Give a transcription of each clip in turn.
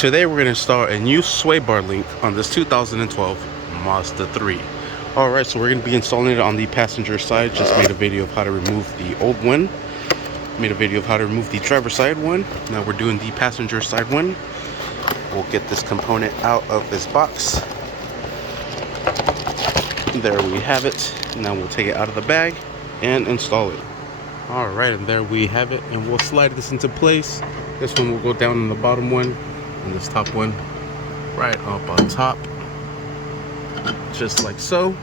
Today we're going to install a new sway bar link on this 2012 Mazda 3. Alright, so we're going to be installing it on the passenger side. Just made a video of how to remove the old one. Made a video of how to remove the driver side one. Now we're doing the passenger side one. We'll get this component out of this box. There we have it. Now we'll take it out of the bag and install it. Alright, and there we have it. And we'll slide this into place. This one will go down on the bottom one, and this top one right up on top, just like so.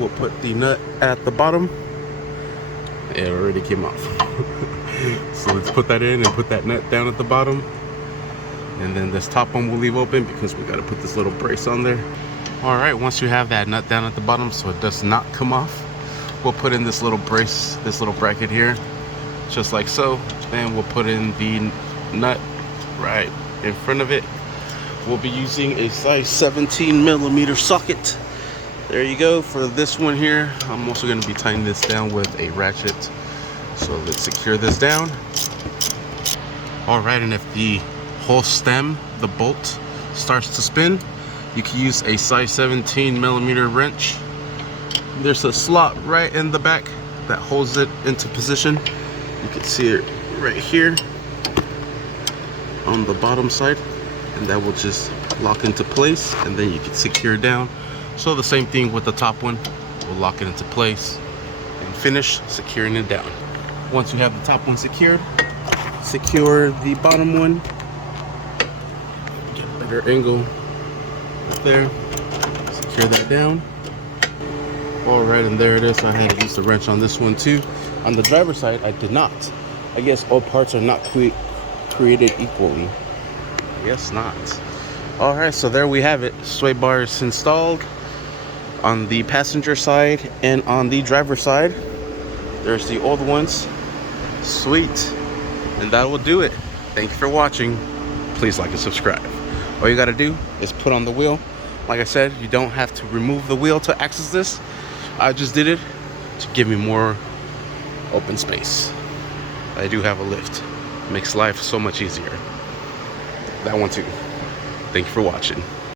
We'll put the nut at the bottom. It already came off. So let's put that in and put that nut down at the bottom, and then this top one we'll leave open because we got to put this little brace on there. All right, once you have that nut down at the bottom so it does not come off, we'll put in this little brace, this little bracket here, just like so, and we'll put in the nut right in front of it. We'll be using a size 17mm socket. There you go for this one here. I'm also going to be tying this down with a ratchet, so let's secure this down. All right, and if the whole stem, the bolt, starts to spin, you can use a size 17mm wrench. There's a slot right in the back that holds it into position. You can see it right here on the bottom side, and that will just lock into place, and then you can secure it down. So the same thing with the top one, we'll lock it into place and finish securing it down. Once you have the top one secured, secure the bottom one. Get a better angle right there, secure that down. All right, and there it is. I had to use the wrench on this one too. On the driver's side, I did not. I guess all parts are not created equally. I guess not. All right, so there we have it. Sway bars installed on the passenger side and on the driver's side. There's the old ones. Sweet. And that will do it. Thank you for watching. Please like and subscribe. All you got to do is put on the wheel. Like I said, you don't have to remove the wheel to access this. I just did it to give me more open space. I do have a lift. Makes life so much easier. That one too. Thank you for watching.